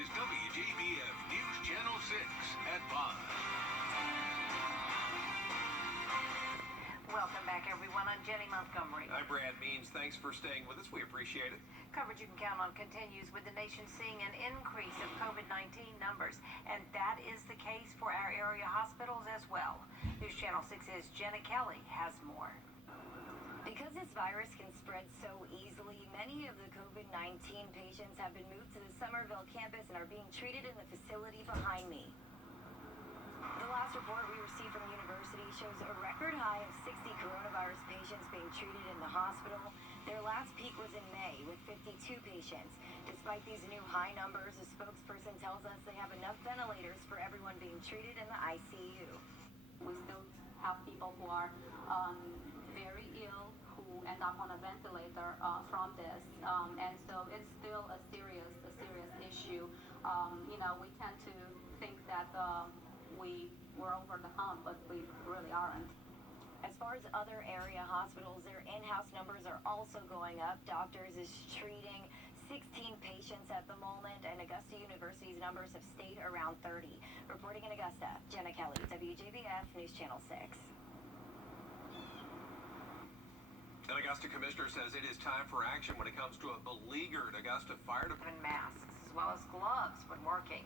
is Wjbf News Channel 6 at 5. Welcome back, everyone. I'm Jenny Montgomery. I'm Brad Means. Thanks for staying with us. We appreciate it. Coverage you can count on continues with the nation seeing an increase of COVID-19 numbers, and that is the case for our area hospitals as well. News Channel 6's Jenna Kelly has more. Because this virus can spread so easily, many of the COVID-19 patients have been moved to the Somerville campus and are being treated in the facility behind me. The last report we received from the university shows a record high of 60 coronavirus patients being treated in the hospital. Their last peak was in May with 52 patients. Despite these new high numbers, a spokesperson tells us they have enough ventilators for everyone being treated in the ICU. We still have people who are very ill who end up on a ventilator from this, and so it's still a serious issue. We tend to think that we're over the hump, but we really aren't. As far as other area hospitals, their in-house numbers are also going up. Doctors is treating 16 patients at the moment, and Augusta University's numbers have stayed around 30. Reporting in Augusta, Jenna Kelly, WJBF News Channel 6. An Augusta commissioner says it is time for action when it comes to a beleaguered Augusta fire department. Masks as well as gloves when working.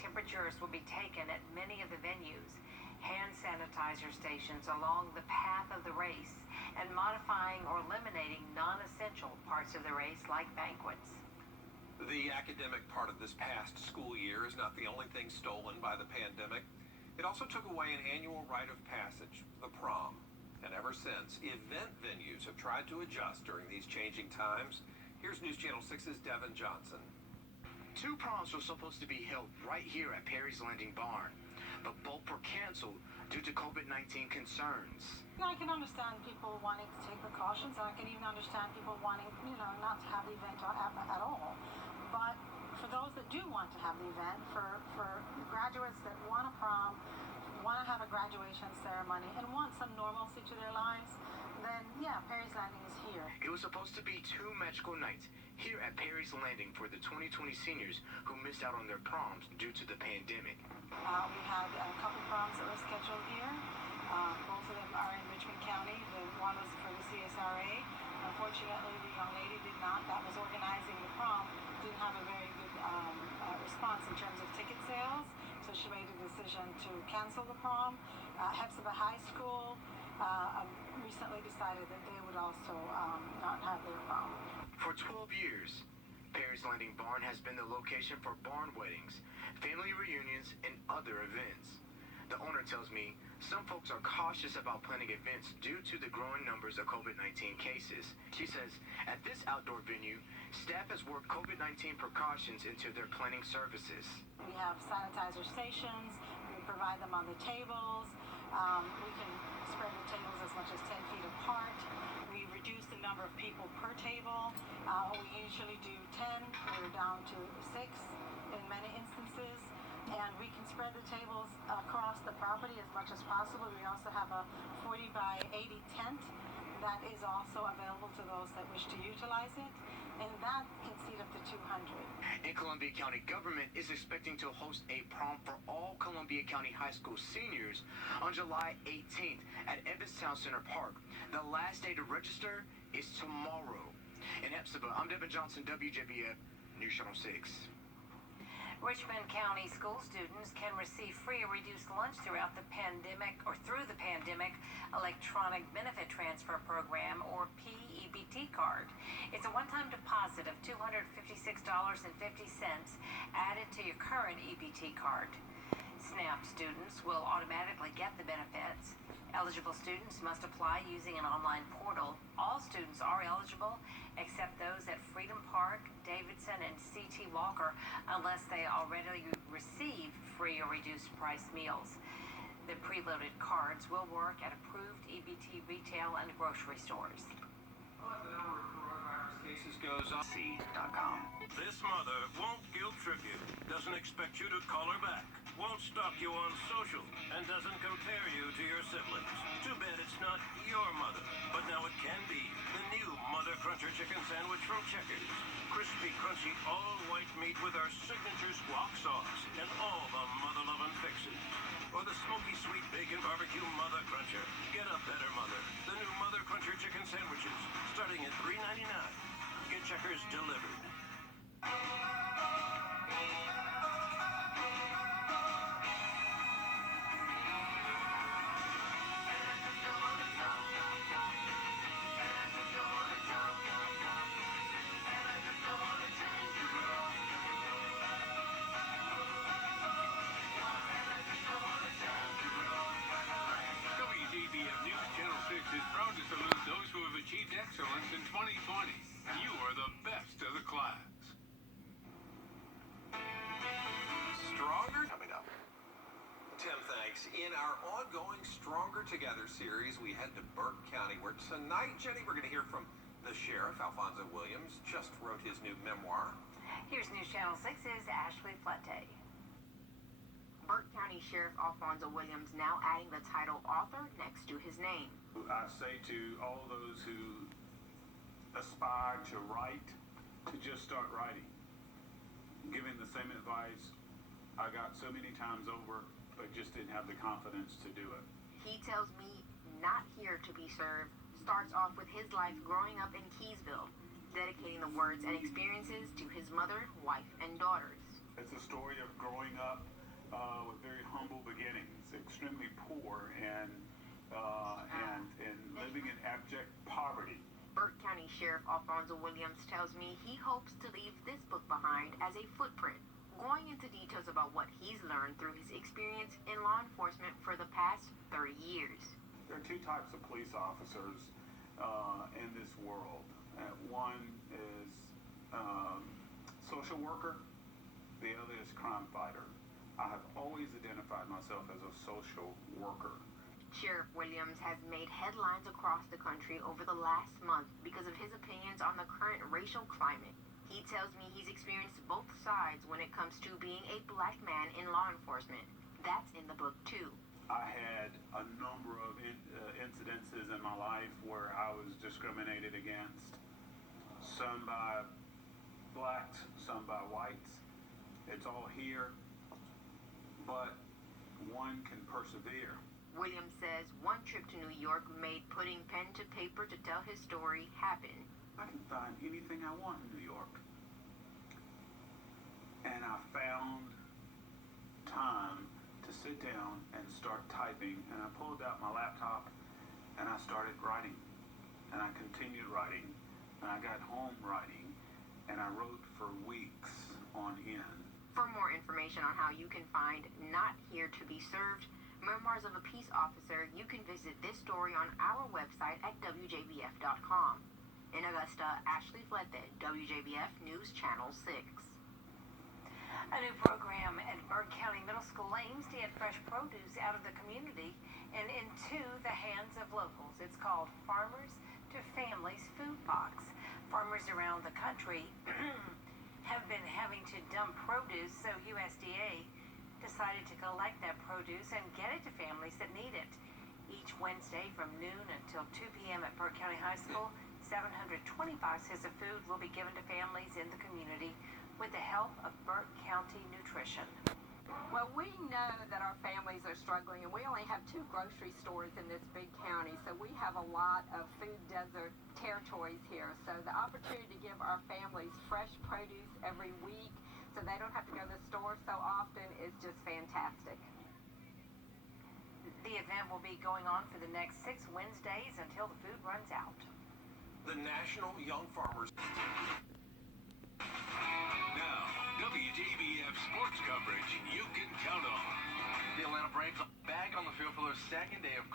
Temperatures will be taken at many of the venues. Hand sanitizer stations along the path of the race, and modifying or eliminating non-essential parts of the race like banquets. The academic part of this past school year is not the only thing stolen by the pandemic. It also took away an annual rite of passage, the prom. And ever since, event venues have tried to adjust during these changing times. Here's News Channel 6's Devin Johnson. 2 proms were supposed to be held right here at Perry's Landing Barn, but both were canceled due to COVID-19 concerns. I can understand people wanting to take precautions, and I can even understand people wanting, not to have the event at all. But for those that do want to have the event, for graduates that want a prom, want to have a graduation ceremony, and want some normalcy to their lives, then yeah, Perry's Landing is here. It was supposed to be 2 magical nights here at Perry's Landing for the 2020 seniors who missed out on their proms due to the pandemic. We had a couple proms that were scheduled here. Both of them are in Richmond County. The one was for the CSRA. Unfortunately, the young lady that was organizing the prom didn't have a very good response in terms of ticket sales. So she made a decision to cancel the prom. Hepzibah High School recently decided that they would also not have their prom. For 12 years, Perry's Landing Barn has been the location for barn weddings, family reunions, and other events. The owner tells me some folks are cautious about planning events due to the growing numbers of COVID-19 cases. She says at this outdoor venue, staff has worked COVID-19 precautions into their planning services. We have sanitizer stations. We provide them on the tables. We can spread the tables as much as 10 feet apart. We reduce the number of people per table. We usually do 10. We're down to 6 in many instances. And we can spread the tables across the property as much as possible. We also have a 40 by 80 tent that is also available to those that wish to utilize it, and that can seat up to 200. And Columbia County government is expecting to host a prom for all Columbia County High School seniors on July 18th at Evanstown Center Park. The last day to register is tomorrow. In Hepzibah, I'm Devin Johnson, WJBF News Channel 6. Richmond County school students can receive free or reduced lunch through the pandemic electronic benefit transfer program, or PEBT card. It's a one-time deposit of $256.50 added to your current EBT card. SNAP students will automatically get the benefits. Eligible students must apply using an online portal. All students are eligible except those at Freedom Park, Davidson, and C.T. Walker, unless they already receive free or reduced price meals. The preloaded cards will work at approved EBT retail and grocery stores. The number of coronavirus cases goes up. This mother won't give she'll trip you, doesn't expect you to call her back, won't stalk you on social, and doesn't compare you to your siblings. Too bad it's not your mother, but now it can be. The new Mother Cruncher Chicken Sandwich from Checkers. Crispy, crunchy, all-white meat with our signature squawk sauce and all the mother-loving fixes. Or the smoky sweet bacon barbecue Mother Cruncher. Get a better mother. The new Mother Cruncher Chicken Sandwiches, starting at $3.99. Get Checkers delivered. Wjbf News Channel 6 is proud to salute those who have achieved excellence in 2020. You are the best of the class. Stronger coming up. Tim, thanks. In our ongoing Stronger Together series, we head to Burke County, where tonight, Jenny, we're going to hear from the sheriff. Alfonso Williams just wrote his new memoir. Here's News Channel 6's Ashley Flette. Burke County Sheriff Alfonso Williams now adding the title author next to his name. I say to all those who aspire to write, to just start writing. Giving the same advice I got so many times over, but just didn't have the confidence to do it. He tells me Not Here to Be Served starts off with his life growing up in Keysville, dedicating the words and experiences to his mother, wife, and daughters. It's a story of growing up with very humble beginnings, extremely poor, and living in abject poverty. Burke County Sheriff Alfonso Williams tells me he hopes to leave this book behind as a footprint, going into details about what he's learned through his experience in law enforcement for the past 30 years. There are two types of police officers in this world. One is social worker, the other is crime fighter. I have always identified myself as a social worker. Sheriff Williams has made headlines across the country over the last month because of his opinions on the current racial climate. He tells me he's experienced both sides when it comes to being a black man in law enforcement. That's in the book too. I had a number of incidences in my life where I was discriminated against, some by blacks, some by whites. It's all here, but one can persevere. Williams says one trip to New York made putting pen to paper to tell his story happen. I can find anything I want in New York. And I found time to sit down and start typing, and I pulled out my laptop and I started writing. And I continued writing, and I got home writing, and I wrote for weeks on end. For more information on how you can find Not Here to Be Served, Memoirs of a Peace Officer, you can visit this story on our website at wjbf.com. In Augusta, Ashley Flette, WJBF News Channel 6. A new program at Burke County Middle School aims to get fresh produce out of the community and into the hands of locals. It's called Farmers to Families Food Box. Farmers around the country have been having to dump produce, so USDA decided to collect that produce and get it to families that need it. Each Wednesday from noon until 2 p.m. at Burke County High School, 720 boxes of food will be given to families in the community with the help of Burke County Nutrition. Well, we know that our families are struggling, and we only have 2 grocery stores in this big county, so we have a lot of food desert territories here. So the opportunity to give our families fresh produce every week so they don't have to go to the store so often is just fantastic. The event will be going on for the next 6 Wednesdays until the food runs out. The National Young Farmers. Now, WJBF sports coverage you can count on. The Atlanta Braves are back on the field for their second day of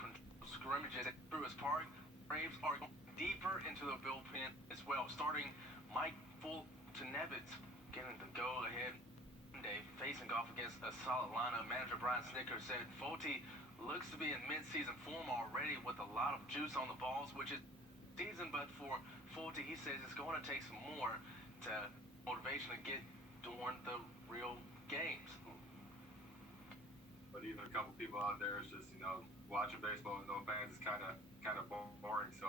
scrimmages at Brewers Park. Braves are going deeper into the bullpen as well, starting Mike Fultonevitz getting the go-ahead Monday, facing off against a solid lineup. Manager Brian Snicker said Fulte looks to be in mid-season form already with a lot of juice on the balls, which is season, but for Fulte, he says it's going to take some more to motivation to get during the real games. But even a couple people out there, it's just, watching baseball with no fans is kind of boring. So,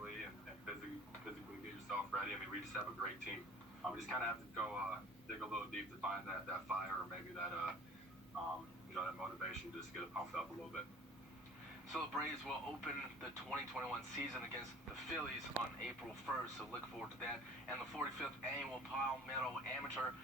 and physically get yourself ready. I mean, we just have a great team. We just kind of have to go dig a little deep to find that fire, or maybe that that motivation, just get it pumped up a little bit. So the Braves will open the 2021 season against the Phillies on April 1st, so look forward to that. And the 45th annual Palmetto Amateur